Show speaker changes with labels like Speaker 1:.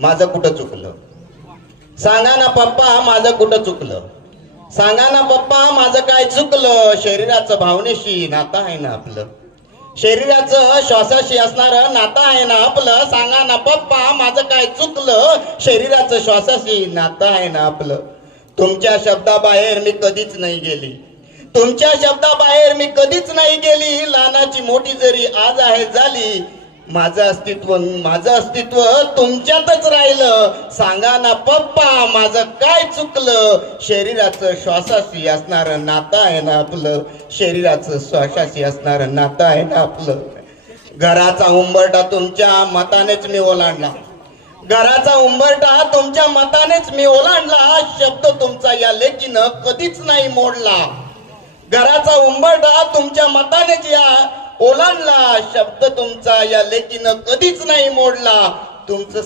Speaker 1: माझं कुठं चुकलं? सांगा ना पप्पा माझं कुठं चुकलं? सांगा ना पप्पा माझं काय चुकलं? शरीराचं भावनेशी नातं आहे ना आपलं? शरीराचं श्वासाशी असणारं नातं आहे ना आपलं? सांगा ना पप्पा माझं काय चुकलं? शरीराचं श्वासाशी नातं आहे ना आपलं? तुमच्या शब्दाबाहेर मी कधीच नाही गेली. तुमच्या शब्दाबाहेर मी कधीच नाही गेली. लहानाची मोठी जरी आज आहे झाली माझं अस्तित्व माझं अस्तित्व तुमच्यातच राहिलं. सांगा ना पप्पा माझं काय चुकलं? शरीराचं श्वासाशी असणारं नातं आहे ना आपलं? शरीराचं श्वासाशी असणारं नातं आहे ना आपलं? घराचा उंबरटा तुमच्या मतानेच मी ओलांडला. घराचा उंबरटा तुमच्या मतानेच मी ओलांडला. शब्द तुमचा या लेखीनं कधीच नाही मोडला. घराचा उंबरटा तुमच्या मतानेच या ओलांडला शब्द तुमचा या लेखीनं कधीच नाही मोडला. तुमचं